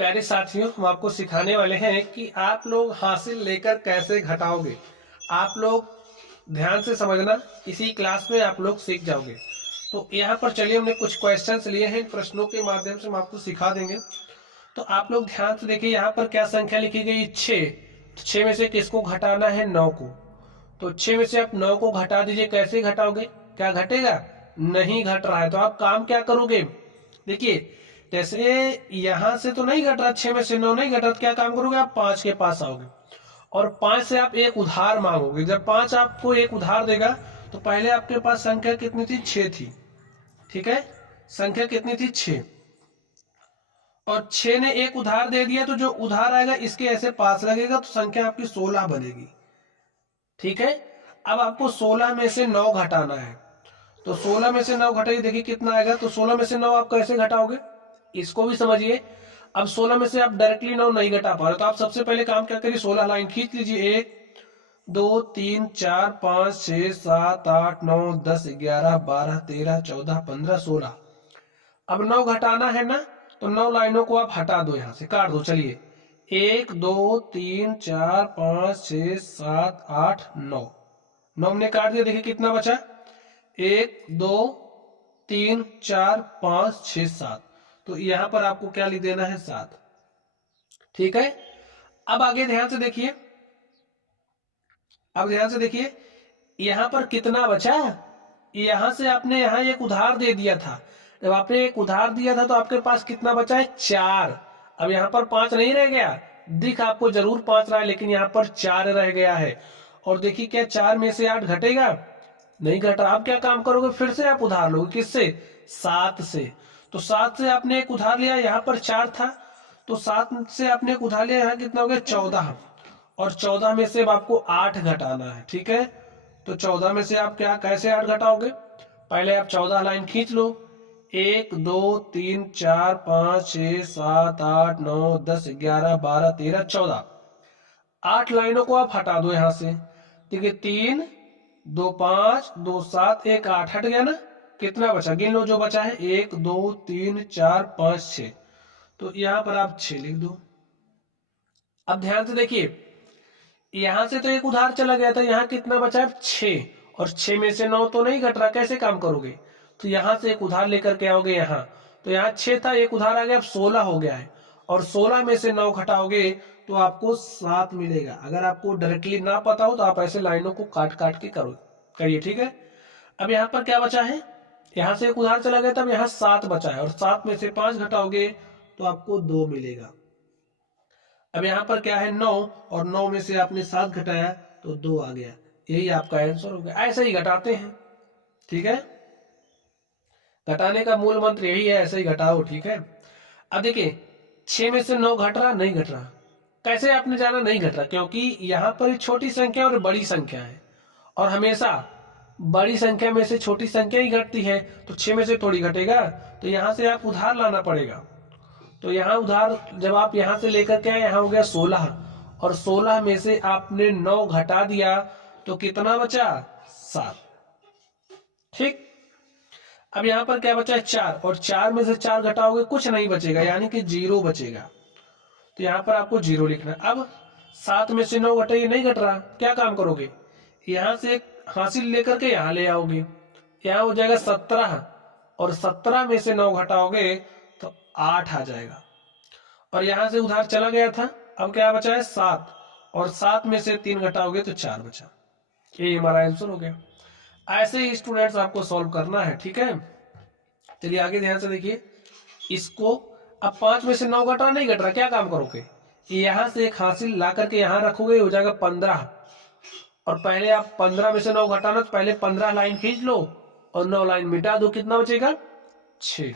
प्यारे साथियों, हम आपको सिखाने वाले हैं कि आप लोग हासिल लेकर कैसे घटाओगे। आप लोग ध्यान से समझना, इसी क्लास में आप लोग सीख जाओगे। तो यहाँ पर चलिए, हमने कुछ क्वेश्चंस लिए हैं, इन प्रश्नों के माध्यम से हम आपको सिखा देंगे। तो आप लोग ध्यान से देखिए, यहाँ पर क्या संख्या लिखी गई, 6। तो 6 में से किसको घटाना है, 9 को। तो 6 में से आप 9 को घटा दीजिए। कैसे घटाओगे, क्या घटेगा, नहीं घट रहा है। तो आप काम क्या करोगे, देखिए जैसे यहां से तो नहीं घट रहा, 6 में से 9 नहीं घट रहा, क्या काम करोगे, आप 5 के पास आओगे और 5 से आप एक उधार मांगोगे। जब 5 आपको एक उधार देगा तो पहले आपके पास संख्या कितनी थी, 6 थी। ठीक है, संख्या कितनी थी, 6। और 6 ने एक उधार दे दिया, तो जो उधार आएगा इसके ऐसे पास लगेगा, तो संख्या आपकी 16 बनेगी। ठीक है, अब आपको 16 में से 9 घटाना है। तो 16 में से 9 घटाइए, देखिए कितना आएगा। तो 16 में से 9 आप कैसे घटाओगे, इसको भी समझिए। अब 16 में से आप डायरेक्टली 9 नहीं घटा पा रहे, तो आप सबसे पहले काम क्या करिए, 16 लाइन खींच लीजिए। 1 2 3 4 5 6 7 8 9 10 11 12 13 14 15 16। अब 9 घटाना है ना, तो 9 लाइनों को आप हटा दो, यहां से काट दो। चलिए, 1 2 3 4 5 6 7 8 9। 9 हमने काट दिया, देखिए कितना बचा, 1 2 3 4 5 6 7। तो यहां पर आपको क्या लिख देना है, 7। ठीक है, अब आगे ध्यान से देखिए, अब ध्यान से देखिए यहां पर कितना बचा। यहां से आपने यहां एक उधार दे दिया था। जब आपने एक उधार दिया था तो आपके पास कितना बचा है, 4। अब यहां पर 5 नहीं रह गया, दिख आपको जरूर 5 रहा है, लेकिन यहां पर 4 रह गया है। और देखिए क्या 4 में से 8 घटेगा, नहीं घटा। आप क्या काम करोगे, फिर से आप उधार लोगे, किससे, 7 से। तो 7 से आपने एक उधार लिया, यहाँ पर 4 था, तो 7 से आपने एक उधार लिया, यहाँ कितना हो गया, 14। और 14 में से अब आपको 8 घटाना है। ठीक है, तो 14 में से आप क्या, कैसे 8 घटाओगे, पहले आप 14 लाइन खींच लो। 1 2 3 4 5 6 7 8 9 10 11 12 13 14। 8 लाइनों को आप हटा दो यहां से। देखिए 3 2 5 2 7 1 8 हट गया ना, कितना बचा, गिन लो जो बचा है, 1 2 3 4 5 6। तो यहां पर आप 6 लिख दो। अब ध्यान से देखिए, यहां से तो एक उधार चला गया था, यहां कितना बचा है, 6। और 6 में से 9 तो नहीं घट रहा, कैसे काम करोगे, तो यहां से एक उधार लेकर के आओगे यहाँ। तो यहाँ 6 था, एक उधार आ गया, अब 16 हो गया है। और 16 में से 9 घटाओगे तो आपको 7 मिलेगा। अगर आपको डायरेक्टली ना पता हो तो आप ऐसे लाइनों को काट काट के करिए। ठीक है, अब यहाँ पर क्या बचा है, यहाँ से एक उधार चला गया था, अब यहाँ 7 बचा है, और 7 में से 5 घटाओगे तो आपको 2 मिलेगा। अब यहाँ पर क्या है, 9, और 9 में से आपने 7 घटाया तो 2 आ गया। यही आपका आंसर हो गया। ऐसे ही घटाते हैं। ठीक है, घटाने का मूल मंत्र यही है, ऐसे ही घटाओ। ठीक है, अब देखिए 6 में से 9 घट रहा, नहीं घट रहा। कैसे आपने जाना नहीं घट रहा, क्योंकि यहाँ पर छोटी संख्या और बड़ी संख्या है, और हमेशा बड़ी संख्या में से छोटी संख्या ही घटती है। तो 6 में से थोड़ी घटेगा, तो यहाँ से आप उधार लाना पड़ेगा। तो यहाँ उधार जब आप यहाँ से लेकर के आए, यहाँ हो गया 16, और 16 में से आपने 9 घटा दिया, तो कितना बचा, 7। ठीक, अब यहाँ पर क्या बचा है, 4, और 4 में से 4 घटाओगे कुछ नहीं बचेगा, यानी कि 0 बचेगा। तो यहाँ पर आपको 0 लिखना है। अब 7 में से 9 घटाइए, नहीं घट रहा, क्या काम करोगे, यहाँ से एक हासिल लेकर के यहाँ ले आओगे, यहाँ हो जाएगा 17, और 17 में से 9 घटाओगे तो 8 आ जाएगा। और यहां से उधार चला गया था, अब क्या बचा है, 7, और 7 में से 3 घटाओगे तो 4 बचा। ये हमारा आंसर हो गया। ऐसे ही स्टूडेंट्स आपको सॉल्व करना है। ठीक है, चलिए आगे ध्यान से देखिए इसको। अब 5 में से 9 घट रहा, नहीं घट रहा, क्या काम करोगे, यहां से एक हासिल ला करके यहां रखोगे, हो जाएगा 15। और पहले आप 15 में से 9 घटाना, तो पहले 15 लाइन खींच लो और 9 लाइन मिटा दो, कितना बचेगा, 6।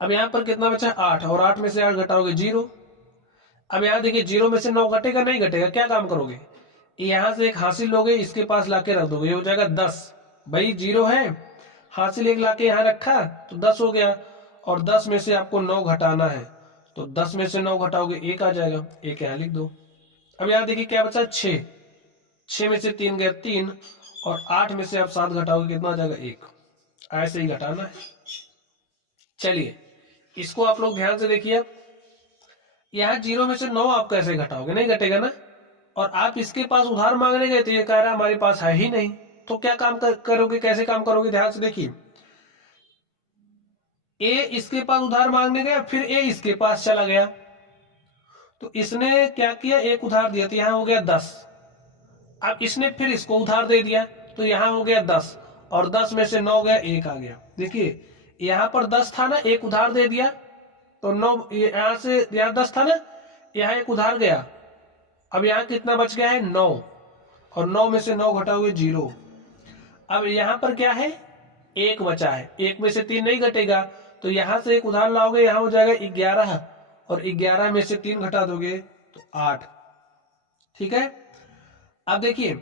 अब यहां पर कितना बचा, 8, और 8 में से 8 घटाओगे 0। अब यहां देखिए 0 में से 9 घटेगा, नहीं घटेगा, क्या काम करोगे, यहां से एक हासिल लोगे, इसके पास लाके रख दोगे, ये हो जाएगा 10। भाई 0 है, हासिल एक लाके यहां रखा तो 10 हो गया। और 10 में से आपको 9 घटाना है, तो 10 में से 9 घटाओगे 1 आ जाएगा, 1 यहां लिख दो। अब यहां देखिए क्या बचा, 6। 6 में से 3 गए 3, और 8 में से आप 7 घटाओगे, कितना आ जाएगा, 1। ऐसे ही घटाना है। चलिए इसको आप लोग ध्यान से देखिए। यहाँ 0 में से 9 आप कैसे घटाओगे, नहीं घटेगा ना। और आप इसके पास उधार मांगने गए तो ये कह रहा है हमारे पास है ही नहीं, तो क्या काम करोगे, कैसे काम करोगे, ध्यान से देखिए। ए इसके पास उधार मांगने गया, फिर ए इसके पास चला गया, तो इसने क्या किया, एक उधार दिया तो यहाँ हो गया 10। अब इसने फिर इसको उधार दे दिया तो यहाँ हो गया 10, और 10 में से 9 गया, 1 आ गया। देखिए यहाँ पर 10 था ना, एक उधार दे दिया तो 9, यहाँ से यहाँ 10 था ना, यहाँ एक उधार गया, अब यहाँ कितना बच गया है 9, और 9 में से 9 घटाओगे 0। अब यहाँ पर क्या है, 1 बचा है, 1 में से 3 नहीं घटेगा, तो यहाँ से एक उधार लाओगे, यहाँ हो जाएगा 11, और 11 में से 3 घटा दोगे तो 8। ठीक है। अब देखिए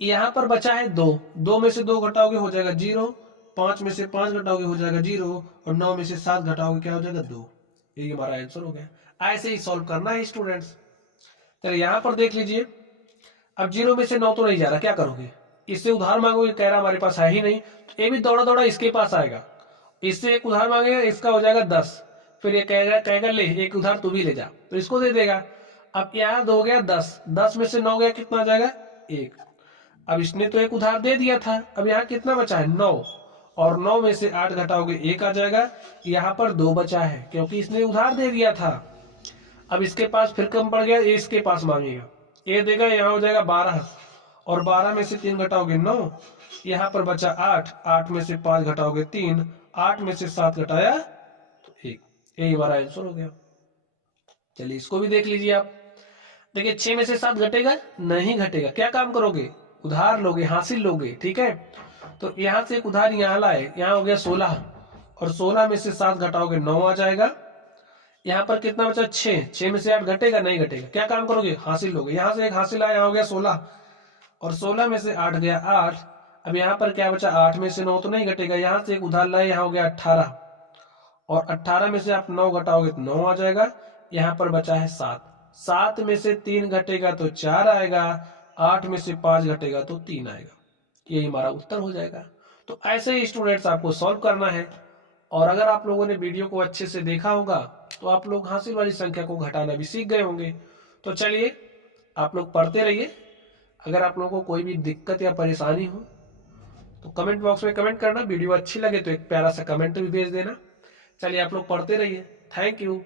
यहाँ पर बचा है 2, 2 में से 2 घटाओगे हो जाएगा 0, 5 में से 5 घटाओगे हो जाएगा 0, और 9 में से 7 घटाओगे क्या हो जाएगा 2। ये हमारा आंसर हो गया। ऐसे ही सॉल्व करना है स्टूडेंट्स। चलिए यहाँ पर देख लीजिए, अब 0 में से 9 तो नहीं जा रहा, क्या करोगे, इससे उधार मांगोगे, कह रहा हमारे पास है ही नहीं, तो ये भी दौड़ा दौड़ा इसके पास आएगा, इससे एक उधार मांगेगा, इसका हो जाएगा 10, फिर ये कहेगा ले एक उधार तू भी ले जा, तो इसको दे देगा। अब यहाँ हो गया 10, 10 में से 9 गया, कितना आ जाएगा 1। अब इसने तो एक उधार दे दिया था, अब यहाँ कितना बचा है 9, और 9 में से 8 घटाओगे 1 आ जाएगा। यहाँ पर 2 बचा है क्योंकि इसने उधार दे दिया था। अब इसके पास फिर कम पड़ गया, ये इसके पास मांगेगा, ये देगा, यहाँ हो जाएगा 12, और 12 में से 3 घटाओगे 9, यहाँ पर बचा 8, 8 में से 5 घटाओगे 3, 8 में से 7 घटाया तो 1। यही हमारा आंसर हो गया। चलिए इसको भी देख लीजिए आप। देखिए 6 में से 7 घटेगा, नहीं घटेगा, क्या काम करोगे, उधार लोगे, हासिल लोगे। ठीक है, तो यहाँ से एक उधार यहाँ लाए, यहाँ हो गया 16, और 16 में से 7 घटाओगे 9 आ जाएगा। यहाँ पर कितना बचा 6, 6 में से 8 घटेगा, नहीं घटेगा, क्या काम करोगे, हासिल लोगे। यहाँ से एक हासिल आया, यहाँ हो गया 16, और 16 में से 8 गया 8। अब यहाँ पर क्या बचा, 8 में से 9 तो नहीं घटेगा, यहाँ से एक उधार लाए, यहाँ हो गया 18, और 18 में से आप 9 घटाओगे तो 9 आ जाएगा। यहाँ पर बचा है 7, 7 में से 3 घटेगा तो 4 आएगा, 8 में से 5 घटेगा तो 3 आएगा। यही हमारा उत्तर हो जाएगा। तो ऐसे ही स्टूडेंट्स आपको सॉल्व करना है, और अगर आप लोगों ने वीडियो को अच्छे से देखा होगा तो आप लोग हासिल वाली संख्या को घटाना भी सीख गए होंगे। तो चलिए आप लोग पढ़ते रहिए। अगर आप लोगों को कोई भी दिक्कत या परेशानी हो तो कमेंट बॉक्स में कमेंट करना, वीडियो अच्छी लगे तो एक प्यारा सा कमेंट भी भेज देना। चलिए आप लोग पढ़ते रहिए। Thank you.